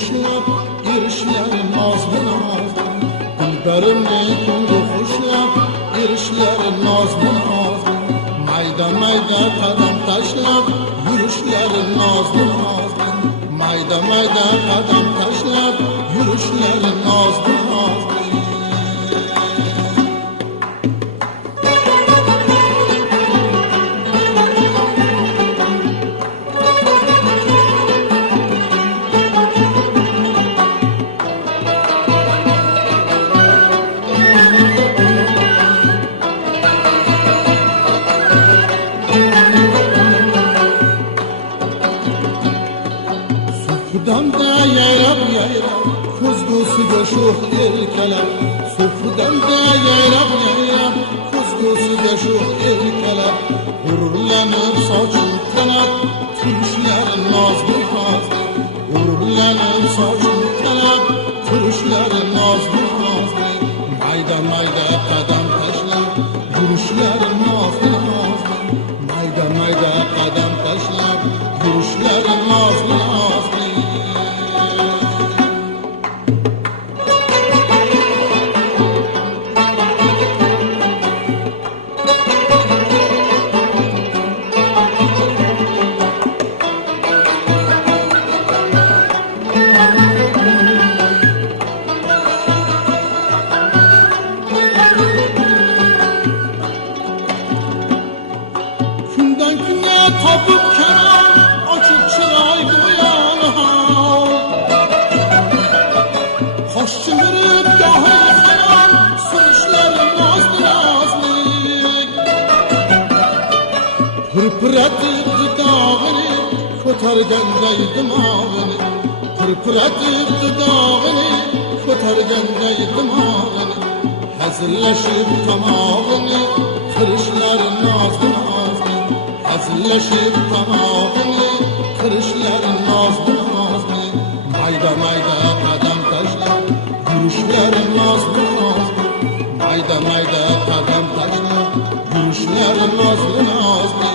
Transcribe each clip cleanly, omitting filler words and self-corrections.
yuruşlar, girişler nazlı nazlı. Dilberimni kuldu xushlab, girişler nazlı nazlı. Mayda mayda qadam tashlab, yurishlar nazlı nazlı. Mayda mayda qadam tashlab, yurishlar nazlı nazlı. Sufrdan da yayrab yayrab, kuzgusiga sho'x erkalab. Sufrdan da yayrab yayrab, kuzgusiga sho'x erkalab. G'ururlanib sochim talab, turishlar nozli nozli. G'ururlanib sochim talab, turishlar nozli nozli. Mayda mayda qadam tashlab, yurishlar nozli nozli. Mayda mayda qadam tashlab, yurishlar nozli nozli. Kundan kunga topib kenar, ochiq chiroy go'yon hol. Qosh chimirib gohi xayol, surishlar nozli nozlik. Pirpiratib dudog'ini, ko'targanday dimog'ini. Pirpiratib dudog'ini, ko'targanday dimog'ini. Hazillashib tomog'ini, qirishlar nozli nozli. Hazillashib tomog'ini, qirishlar nozli nozli. Mayda mayda qadam tashlab, yurishlar nozli nozli. Mayda mayda qadam tashlab, yurishlar nozli nozli.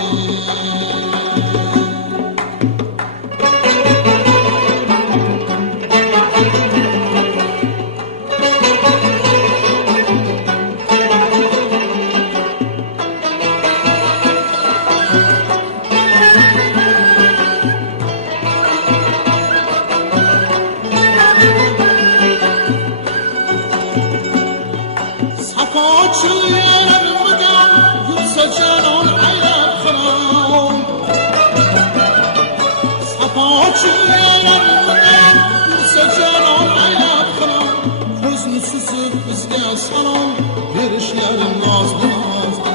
Safochilarimigan yursa janon aylab xirom. Safochilarimigan yursa janon aylab xirom. Ko'zni suzib bizga salom berishlar nozli nozli.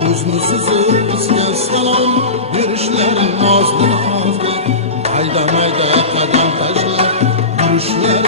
Ko'zni suzib bizga salom berishlar nozli nozli. Mayda mayda qadam tashlab, yurishlar